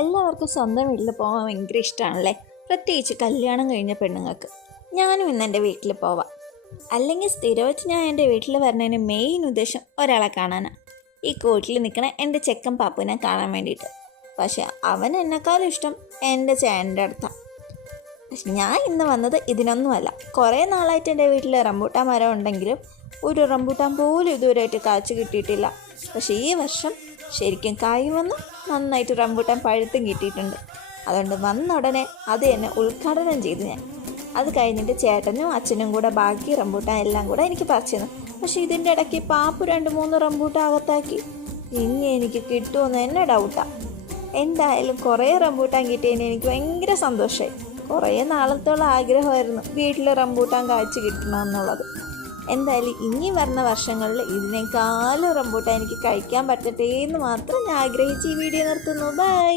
എല്ലാവർക്കും സ്വന്തം വീട്ടിൽ പോകാൻ ഭയങ്കര ഇഷ്ടമാണല്ലേ, പ്രത്യേകിച്ച് കല്യാണം കഴിഞ്ഞ പെണ്ണുങ്ങൾക്ക്. ഞാനും ഇന്ന് എൻ്റെ വീട്ടിൽ പോവാം. അല്ലെങ്കിൽ സ്ഥിരവച്ച് ഞാൻ എൻ്റെ വീട്ടിൽ വരുന്നതിന് മെയിൻ ഉദ്ദേശം ഒരാളെ കാണാനാണ്. ഈ കോട്ടിൽ നിൽക്കണ എൻ്റെ ചെക്കൻ പാപ്പുവിനെ കാണാൻ വേണ്ടിയിട്ട്. പക്ഷെ അവൻ എന്നെക്കാളും ഇഷ്ടം എൻ്റെ ചേട്ടൻ്റെ അടുത്താണ്. പക്ഷെ ഞാൻ ഇന്ന് വന്നത് ഇതിനൊന്നുമല്ല. കുറേ നാളായിട്ട് എൻ്റെ വീട്ടിൽ റംബൂട്ടാൻ മരം ഉണ്ടെങ്കിലും ഒരു റംബൂട്ടാൻ പോലും ഇതുവരെയായിട്ട് കാച്ചു കിട്ടിയിട്ടില്ല. പക്ഷേ ഈ വർഷം ശരിക്കും കായ് വന്ന് നന്നായിട്ട് റംബൂട്ടാൻ പഴുത്തും കിട്ടിയിട്ടുണ്ട്. അതുകൊണ്ട് വന്ന ഉടനെ അത് തന്നെ ഉദ്ഘാടനം ചെയ്തു ഞാൻ. അത് കഴിഞ്ഞിട്ട് ചേട്ടനും അച്ഛനും കൂടെ ബാക്കി റംബൂട്ടാൻ എല്ലാം കൂടെ എനിക്ക് പറിച്ചു തന്നു. പക്ഷേ ഇതിൻ്റെ ഇടയ്ക്ക് പാപ്പു 2-3 റംബൂട്ടാൻ അകത്താക്കി. ഇനി എനിക്ക് കിട്ടുമെന്ന് എന്നെ ഡൗട്ടാണ്. എന്തായാലും കുറേ റംബൂട്ടാൻ കിട്ടിയതിന് എനിക്ക് ഭയങ്കര സന്തോഷമായി. കുറേ നാളത്തോളം ആഗ്രഹമായിരുന്നു വീട്ടിൽ റംബൂട്ടാൻ കാഴ്ച കിട്ടണമെന്നുള്ളത്. എന്തായാലും ഇനി വരുന്ന വർഷങ്ങളിൽ ഇതിനേക്കാളും റംബൂട്ടാൻ എനിക്ക് കഴിക്കാൻ പറ്റട്ടെ എന്ന് മാത്രം ഞാൻ ആഗ്രഹിച്ച് ഈ വീഡിയോ നിർത്തുന്നു. ബൈ.